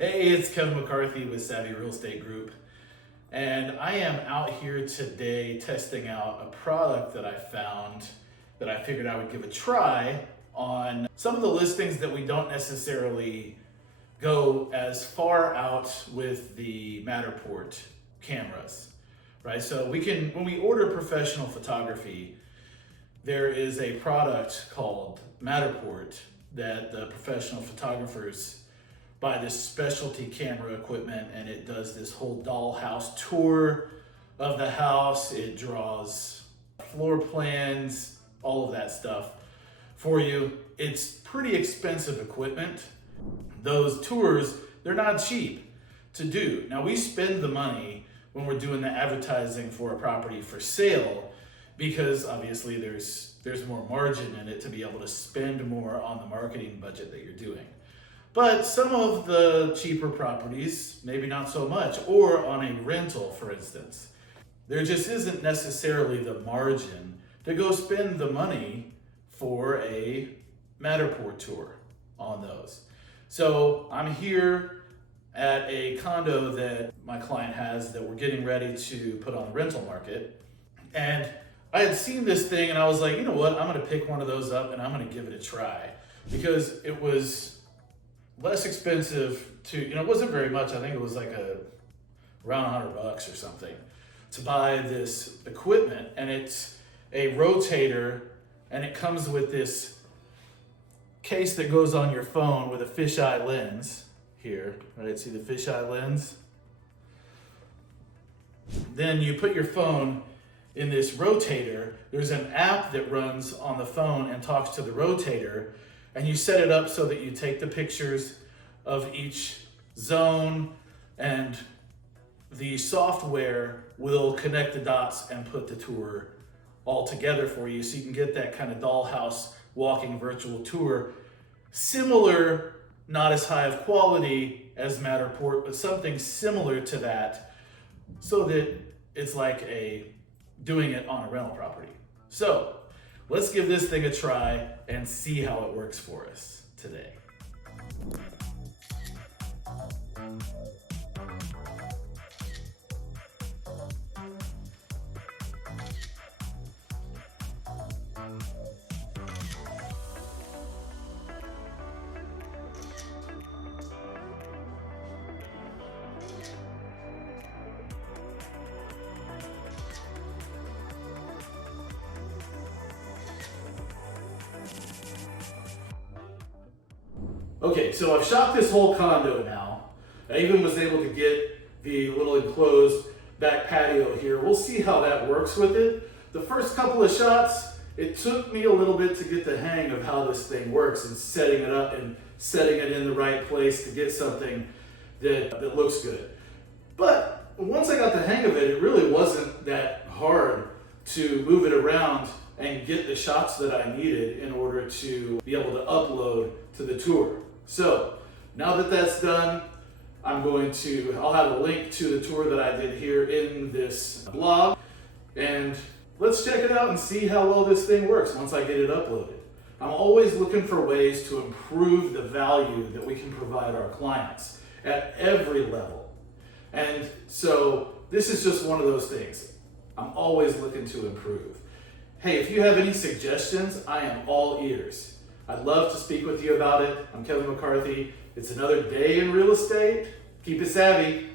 Hey, it's Kevin McCarthy with Savvy Real Estate Group, and I am out here today testing out a product that I found that I figured I would give a try on some of the listings that we don't necessarily go as far out with the Matterport cameras, right? So when we order professional photography, there is a product called Matterport that the professional photographers buy this specialty camera equipment, and it does this whole dollhouse tour of the house. It draws floor plans, all of that stuff for you. It's pretty expensive equipment. Those tours, they're not cheap to do. Now, we spend the money when we're doing the advertising for a property for sale because obviously there's more margin in it to be able to spend more on the marketing budget that you're doing. But some of the cheaper properties, maybe not so much, or on a rental, for instance, there just isn't necessarily the margin to go spend the money for a Matterport tour on those. So I'm here at a condo that my client has that we're getting ready to put on the rental market. And I had seen this thing and I was like, you know what, I'm gonna pick one of those up and I'm gonna give it a try because it was less expensive it wasn't very much. I think it was like around $100 or something to buy this equipment, and it's a rotator, and it comes with this case that goes on your phone with a fisheye lens here, right? See the fisheye lens? Then you put your phone in this rotator. There's an app that runs on the phone and talks to the rotator, and you set it up so that you take the pictures of each zone, and the software will connect the dots and put the tour all together for you so you can get that kind of dollhouse walking virtual tour. Similar, not as high of quality as Matterport, but something similar to that so that it's like doing it on a rental property. So let's give this thing a try and see how it works for us today. Okay, so I've shot this whole condo now. I even was able to get the little enclosed back patio here. We'll see how that works with it. The first couple of shots, it took me a little bit to get the hang of how this thing works and setting it up and setting it in the right place to get something that looks good. But once I got the hang of it, it really wasn't that hard to move it around and get the shots that I needed in order to be able to upload to the tour. So now that that's done, I'll have a link to the tour that I did here in this blog, and let's check it out and see how well this thing works once I get it uploaded. I'm always looking for ways to improve the value that we can provide our clients at every level. And so this is just one of those things. I'm always looking to improve. Hey, if you have any suggestions, I am all ears. I'd love to speak with you about it. I'm Kevin McCarthy. It's another day in real estate. Keep it savvy.